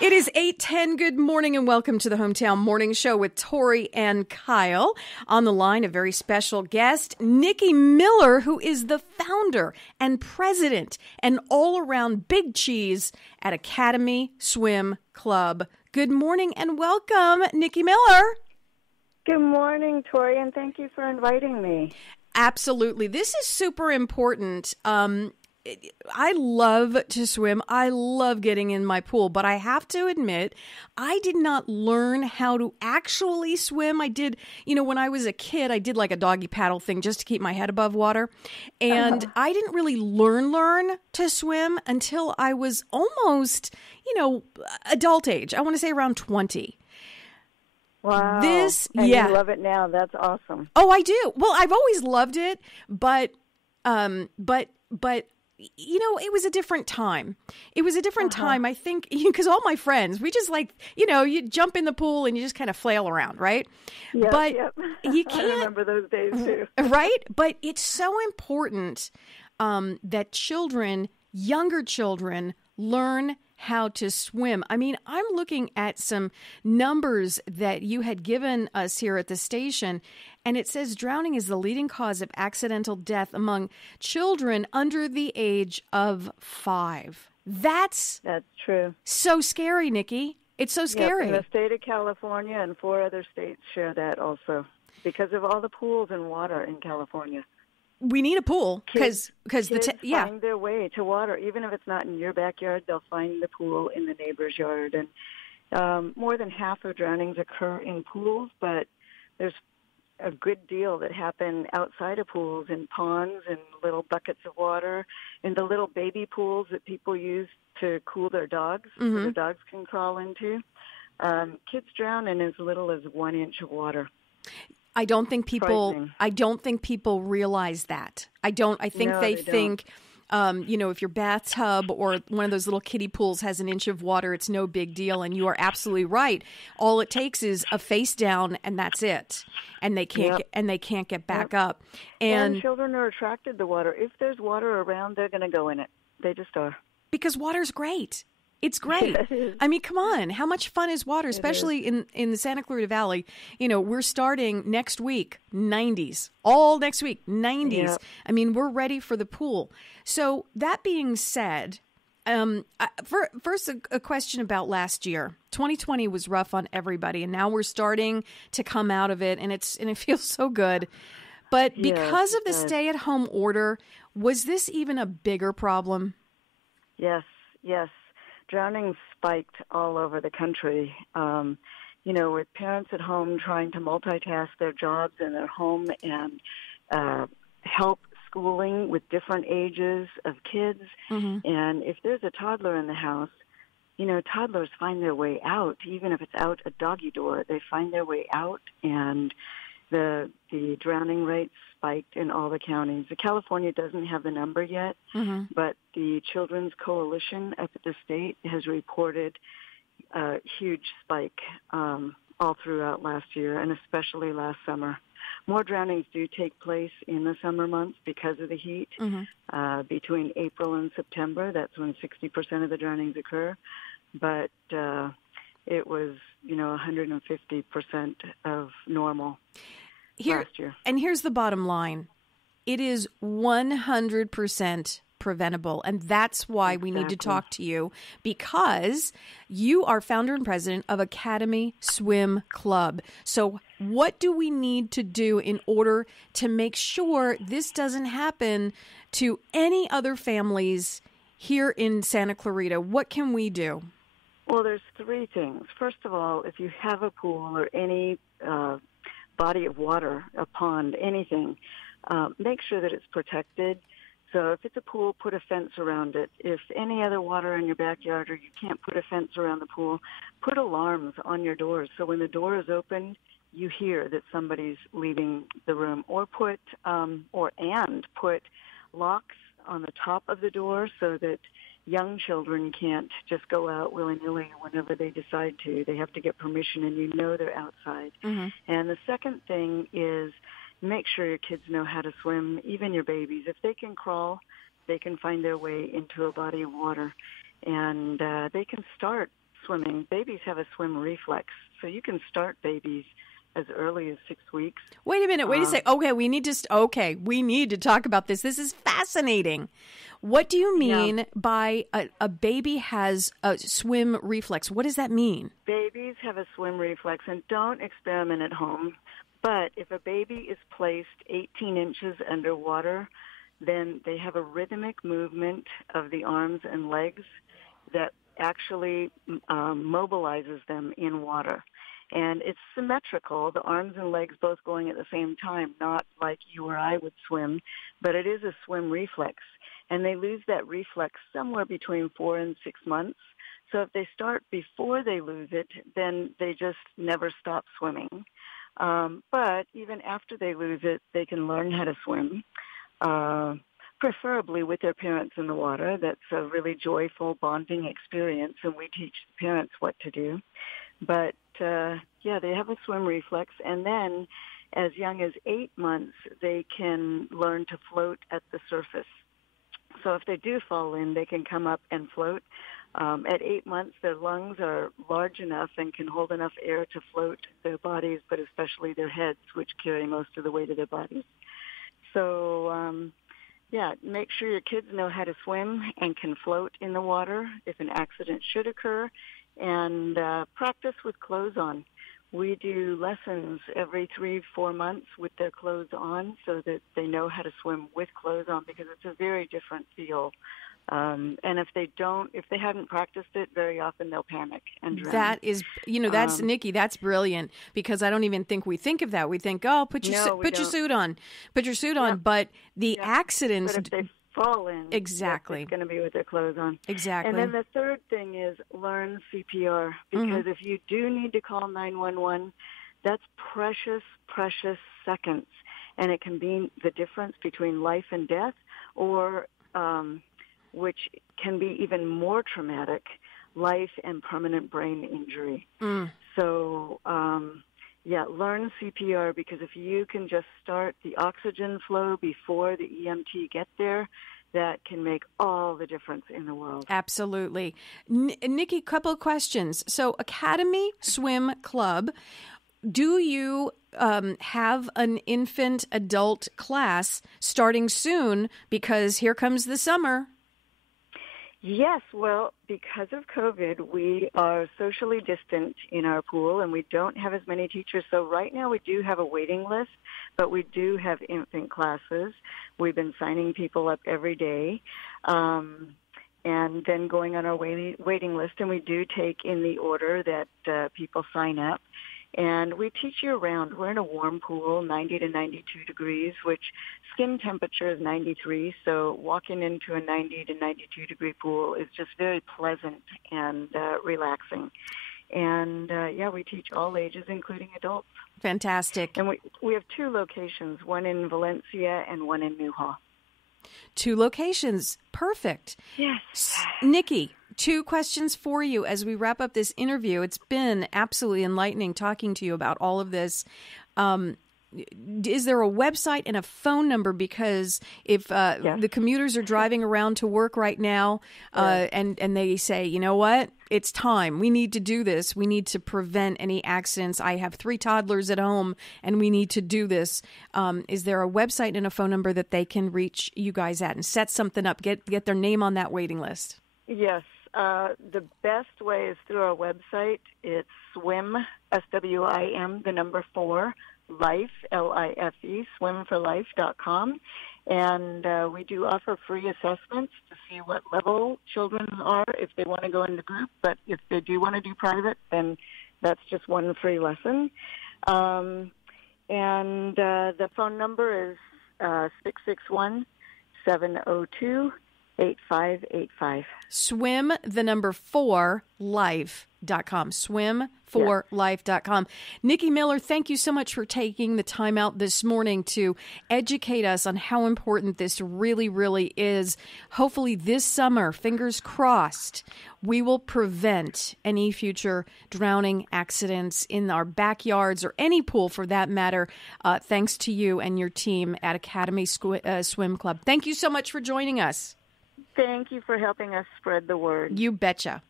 It is 8:10. Good morning and welcome to the Hometown Morning Show with Tori and Kyle. On the line, a very special guest, Nikki Miller, who is the founder and president and all-around big cheese at Academy Swim Club. Good morning and welcome, Nikki Miller. Good morning, Tori, and thank you for inviting me. Absolutely. This is super important. I love to swim. I love getting in my pool, but I have to admit, I did not learn how to actually swim. I did, when I was a kid, I did like a doggy paddle thing just to keep my head above water. And I didn't really learn to swim until I was almost, adult age. I want to say around 20. Wow. And you love it now. That's awesome. Oh, I do. Well, I've always loved it, but it was a different time. It was a different time, I think, because all my friends, we just you jump in the pool and you just kind of flail around, right? Yep. You can't. I remember those days too. Right? But it's so important that younger children, learn how to swim. I mean, I'm looking at some numbers that you had given us here at the station, and it says drowning is the leading cause of accidental death among children under the age of 5. That's true. So scary, Nikki. It's so scary. Yep, and the state of California and 4 other states share that also because of all the pools and water in California. We need a pool because kids find their way to water. Even if it's not in your backyard, they'll find the pool in the neighbor's yard. And more than half of drownings occur in pools, but there's a good deal that happen outside of pools, in ponds and little buckets of water, in the little baby pools that people use to cool their dogs, so their dogs can crawl into. Kids drown in as little as 1 inch of water. I don't think people realize that. I think they think, if your bathtub or one of those little kiddie pools has an inch of water, it's no big deal. And you are absolutely right. All it takes is a face down, and that's it. And they can't get back up. And children are attracted to water. If there's water around, they're going to go in it. They just are. Because water's great. It's great. I mean, come on. How much fun is water, especially in the Santa Clarita Valley? We're starting next week, 90s. All next week, 90s. Yep. I mean, we're ready for the pool. So that being said, first a question about last year. 2020 was rough on everybody, and now we're starting to come out of it, and it feels so good. But because of the stay-at-home order, was this even a bigger problem? Yes. Drowning spiked all over the country, with parents at home trying to multitask their jobs in their home and help schooling with different ages of kids. And if there's a toddler in the house, toddlers find their way out, even if it's out a doggy door. They find their way out, and the drowning rates spiked in all the counties. California doesn't have the number yet, but the Children's Coalition up at the state has reported a huge spike all throughout last year, and especially last summer. More drownings do take place in the summer months because of the heat. Between April and September, that's when 60% of the drownings occur. But it was, 150% of normal last year. And here's the bottom line. It is 100% preventable. And that's why we need to talk to you, because you are founder and president of Academy Swim Club. So what do we need to do in order to make sure this doesn't happen to any other families here in Santa Clarita? What can we do? Well, there's 3 things. First of all, if you have a pool or any body of water, a pond, anything, make sure that it's protected. So if it's a pool, put a fence around it. If any other water in your backyard or you can't put a fence around the pool, put alarms on your doors. So when the door is open, you hear that somebody's leaving the room. Or put locks on the top of the door so that young children can't just go out willy-nilly whenever they decide to. They have to get permission, and they're outside. And the second thing is make sure your kids know how to swim, even your babies. If they can crawl, they can find their way into a body of water. And they can start swimming, babies have a swim reflex. So you can start babies as early as 6 weeks. Wait a minute. Wait a second. Okay, we need to talk about this. This is fascinating. What do you mean by a baby has a swim reflex? What does that mean? Babies have a swim reflex, and don't experiment at home. But if a baby is placed 18 inches underwater, then they have a rhythmic movement of the arms and legs that actually mobilizes them in water. And it's symmetrical, the arms and legs both going at the same time, not like you or I would swim, but it is a swim reflex. And they lose that reflex somewhere between 4 and 6 months. So if they start before they lose it, then they just never stop swimming. But even after they lose it, they can learn how to swim, preferably with their parents in the water. That's a really joyful bonding experience, and we teach parents what to do. But, they have a swim reflex, and then as young as 8 months, they can learn to float at the surface. So if they do fall in, they can come up and float. At 8 months, their lungs are large enough and can hold enough air to float their bodies, but especially their heads, which carry most of the weight of their bodies. So, make sure your kids know how to swim and can float in the water if an accident should occur, and practice with clothes on. We do lessons every 3-4 months with their clothes on so that they know how to swim with clothes on, because it's a very different feel. And if they haven't practiced it, very often they'll panic and drown. That is, that's Nikki. That's brilliant, because I don't even think we think of that. We think, put your suit on, But the accidents. But if they fall in, exactly, it's going to be with their clothes on. Exactly. And then the third thing is learn CPR, because if you do need to call 911, that's precious, precious seconds, and it can be the difference between life and death, or which can be even more traumatic, life and permanent brain injury. So, learn CPR, because if you can just start the oxygen flow before the EMT get there, that can make all the difference in the world. Absolutely. Nikki, couple of questions. So Academy Swim Club, do you have an infant adult class starting soon? Because here comes the summer. Yes, well, because of COVID, we are socially distant in our pool, and we don't have as many teachers. So right now we do have a waiting list, but we do have infant classes. We've been signing people up every day, and then going on our waiting list, and we do take in the order that people sign up. And we teach year-round. We're in a warm pool, 90 to 92 degrees, which skin temperature is 93. So walking into a 90 to 92-degree pool is just very pleasant and relaxing. And, we teach all ages, including adults. Fantastic. And we have 2 locations, one in Valencia and one in Newhall. 2 locations. Perfect. Yes. Nikki, 2 questions for you as we wrap up this interview. It's been absolutely enlightening talking to you about all of this. Is there a website and a phone number? Because if the commuters are driving around to work right now and they say, you know what, it's time. We need to do this. We need to prevent any accidents. I have 3 toddlers at home and we need to do this. Is there a website and a phone number that they can reach you guys at and set something up, get their name on that waiting list? Yes. The best way is through our website. It's swim, SWIM, the number 4, life, LIFE, swimforlife.com. And we do offer free assessments to see what level children are if they want to go into group. But if they do want to do private, then that's just one free lesson. And the phone number is 661-702-8585. Swim, the number 4, life.com. Swim4life.com. Nikki Miller, thank you so much for taking the time out this morning to educate us on how important this really, really is. Hopefully this summer, fingers crossed, we will prevent any future drowning accidents in our backyards or any pool for that matter, thanks to you and your team at Academy Swim Club. Thank you so much for joining us. Thank you for helping us spread the word. You betcha.